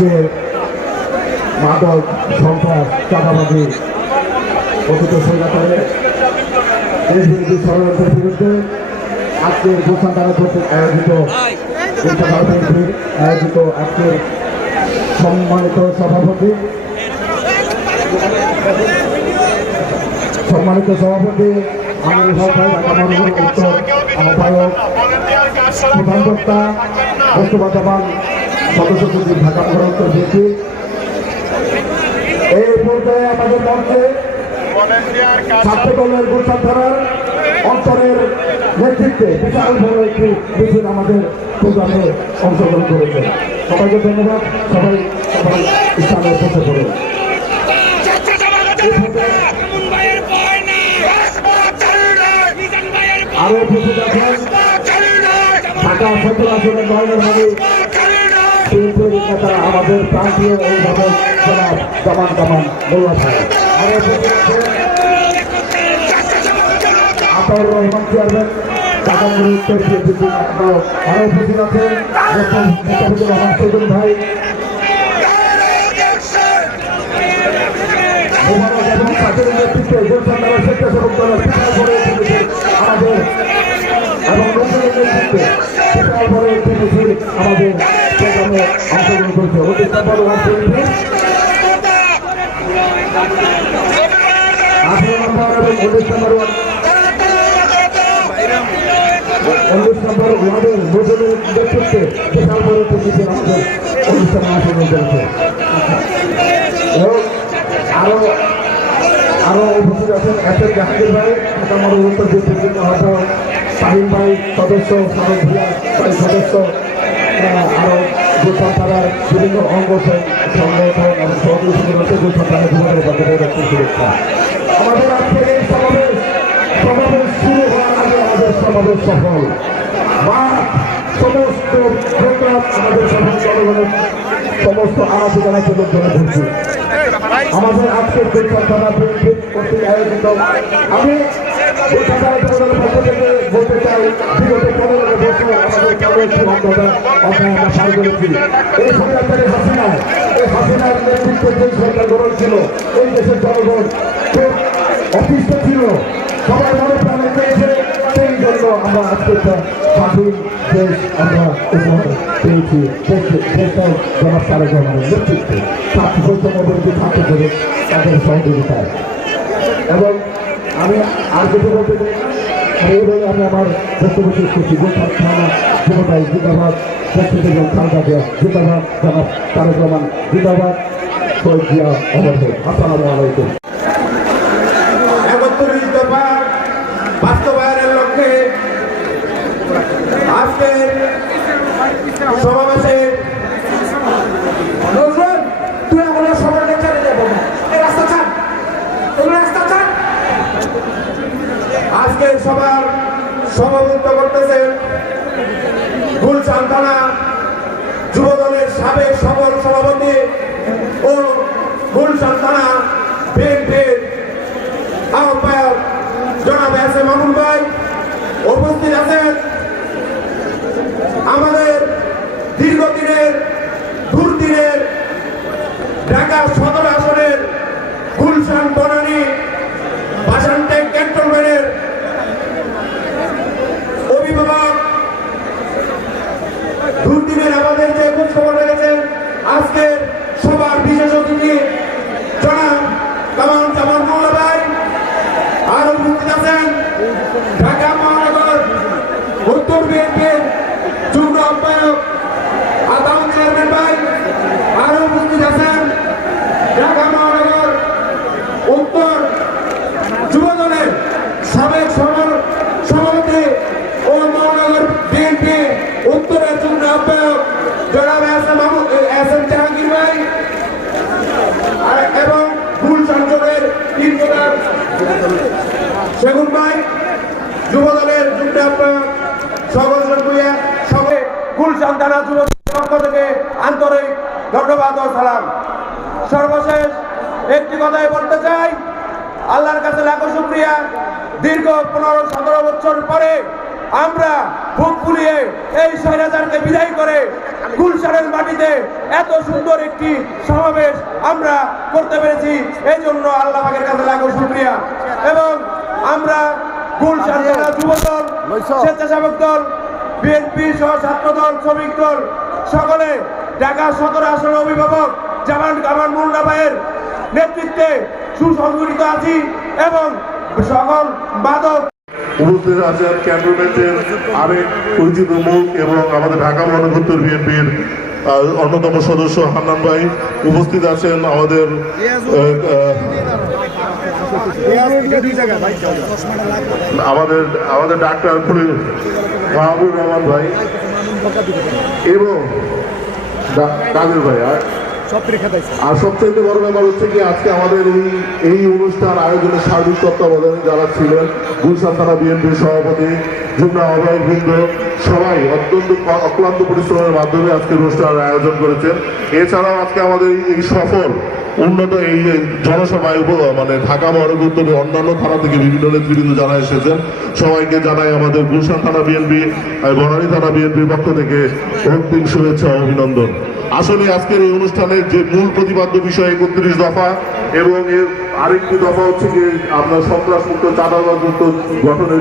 আজকে মাদক সন্ত্রাস চাঁদাবাজি কথিত স্বৈরাচারের দেশ বিরোধী ষড়যন্ত্রের বিরুদ্ধে আজকে গুলশান থানা কর্তৃক আয়োজিত আজকের সম্মানিত সভাপতি আমিরুল হক ভাই, ঢাকা মহানগর উত্তর আহ্বায়ক, প্রধান বক্তা বস্তুবাদবান সদস্য সচিব, ঢাকা মহানগর উত্তর বিএনপি। এই পর্যায়ে আমাদের মঞ্চে ছাত্র দলের গুলশান থানার অঞ্চলের নেতৃত্বে বিশাল বড় একটি মিছিল আমাদের প্রোগ্রামে অংশগ্রহণ করেছে। সবাইকে ধন্যবাদ। সবাই স্থানে বসে পড়ে। আরো উপস্থিত আছেন ঢাকা 17 আসনের নয়নভাবে বিএনপির নেতা আমাদের প্রান্তীয় অভিভাবক জনাব জামান কামাল মোল্লা সাহেব। আরো উপস্থিত আছেন আতাউর রহমান চেয়ারম্যান, ঢাকা উত্তর বিএনপি। আরো উপস্থিত আছেন মুস্তাফিজুর রহমান সজল ভাই, এবং তাদের নেতৃত্বে গুলশান থানার স্বেচ্ছাসেবক দলের আমাদের এবং নতুনের নেতৃত্বে বিশাল বড় একটি মিছিল আমাদের প্রোগ্রামে অংশগ্রহণ করেছে। 19 নম্বর ওয়ার্ড বিএনপি, 18 নম্বর এবং 19 নম্বর ওয়ার্ডের নতুনের নেতৃত্বে বিশাল বড় একটি মিছিল আমাদের অনুষ্ঠানে অংশগ্রহণ করেছে। আরো উপস্থিত আছেন এসএস জাহাঙ্গীর ভাই, ঢাকা মহানগর উত্তর বিএনপি আহ্বায়ক, শাহিন ভাই সদস্য, সারদ ভুয়া ভাই সদস্য, আরো গুলশান থানার বিভিন্ন অঙ্গ সংগঠন এবং সহযোগী সংগঠন গুলশান থানার বিভাগের বাধ্যতা রাখতে শুভেচ্ছা। আমাদের আজকের এই সমাবেশ শুরু হওয়ার আগে আমাদের সমাবেশ সফল। সমস্ত প্রোগ্রাম আমাদের জনগণের সমস্ত আলোচনাকে ধরে ধরছি। আমাদের আজকের গুলশান থানা বিএনপি কর্তৃক আয়োজিত, আমি গুলশান থানা জনগণের পক্ষ থেকে বলতে চাই, বিগত 15 বছর আমাদের কংগ্রেসী অন্ধতা অধ্যায় আমরা পার করেছি। এই সরকারের হাসিনার নেতৃত্বে যে সরকার গঠন ছিল, এই দেশের জনগণ খুব অতিষ্ঠ ছিল, সবাই মনে প্রাণে পেয়েছে। সেই জন্য আমরা আজকে স্বাধীন দেশ আমরা উপহার পেয়েছি দেশের জনাব তারেক রহমানের নেতৃত্বে, ছাত্রী ছাত্র করে তাদের সহযোগিতায়। এবং আমি আর কিছু বলতে চাই, এইভাবে আমি আমার বক্তব্য শেষ করছি। গুলশান থানা যুবতাই জিন্দাবাদ, প্রেসিডেন্ট খালেদা জিয়া জিন্দাবাদ, জনাব তারেক রহমান জিন্দাবাদ, শহীদ জিয়া অমর হোক। আসসালামু আলাইকুম। বাস্তবায়নের লক্ষ্যে আজকে সমাবেশে তুই আমরা সবাইকে ছেড়ে যাবো না, রাস্তা ছাড়, রাস্তা ছাড়। আজকে সবার সভাপতিত্ব করতেছেন গুলশান থানা যুবদলের সাবেক সকল সভাপতি ও গুলশান থানা বিএনপির আহ্বায়ক জনাব এসএম মামুন ভাই। উপস্থিত আছেন আমাদের দীর্ঘদিনের দুর্দিনের ঢাকা 17 আসনের গুলশান বনানী বাসানটেক ক্যান্টনমেন্টের অভিভাবক, দুর্দিনের আমাদের যে খোঁজখবর রেখেছেন আজকে সবার বিশেষ অতিথি জনাব কামাল জামান মোল্লা ভাই। আর উপস্থিত আছেন ঢাকা মহানগর উত্তর বিএনপির যুগ্ম আহ্বায়ক আতাউর চেয়ারম্যান ভাই। আরো উপস্থিত আছেন ঢাকা মহানগর উত্তর যুবদলের সাবেক সভাপতি ও মহানগর বিএনপি উত্তরের যুগ্ম আহ্বায়ক জনাব এসএম জাহাঙ্গীর ভাই এবং গুলশান জোনের ইনকোদার সেগুন ভাই, যুবদলের যুগ্ম আহ্বায়ক সগর ভুইয়া, সবাই গুলশান থানা যুবদলের পক্ষ থেকে আন্তরিক ধন্যবাদ ও সালাম। সর্বশেষ একটি কথাই বলতে চাই, আল্লাহর কাছে লাখো শুকরিয়া। দীর্ঘ 15-17 বছর পরে আমরা বুক ফুলিয়ে এই স্বৈরাচারকে বিদায় করে গুলশানের মাটি মাটিতে এত সুন্দর একটি সমাবেশ আমরা করতে পেরেছি। এই জন্য আল্লাহ পাকের কাছে লাখো শুকরিয়া। এবং আমরা গুলশান জেলা যুবদল, স্বেচ্ছাসেবক দল, বিএনপি সহ ছাত্র দল, শ্রমিক দল সকলে ঢাকা 17 আসনের অভিভাবক জামান কামাল মুন্না ভাইয়ের নেতৃত্বে সুসংগঠিত আছি এবং সকল বাদক উপস্থিত আছেন ক্যান্টনমেন্টের আরেক পরিচিত মুখ এবং আমাদের ঢাকা মহানগর বিএনপির অন্যতম সদস্য হান্নান ভাই। উপস্থিত আছেন আমাদের আমাদের ডাক্তার মাহবুব রহমান ভাই এবং কাদের ভাই। আর সবচেয়ে বড় ব্যাপার হচ্ছে কি আজকে আমাদের এই অনুষ্ঠান আয়োজনের সার্বিক তত্ত্বাবধানে যারা ছিলেন গুলশান থানা বিএনপির সভাপতি যুগ্ম আহ্বায়ক বৃন্দ সবাই অত্যন্ত অক্লান্ত পরিশ্রমের মাধ্যমে আজকে অনুষ্ঠানের আয়োজন করেছেন। এছাড়াও আজকে আমাদের এই সফল উন্নত এই জনসভায় মানে ঢাকা মহানগর অন্যান্য থানা থেকে বিভিন্ন নেতৃবৃন্দ যারা এসেছেন সবাইকে জানাই আমাদের গুলশান থানা বিএনপি বনানী থানা বিএনপির পক্ষ থেকে অন্তিম শুভেচ্ছা ও অভিনন্দন। আসলে আজকের এই অনুষ্ঠানের যে মূল প্রতিপাদ্য বিষয় 31 দফা এবং এর আরেকটি দফা হচ্ছে কি আপনার সন্ত্রাস মুক্ত চাঁদাবাজ মুক্ত গঠনের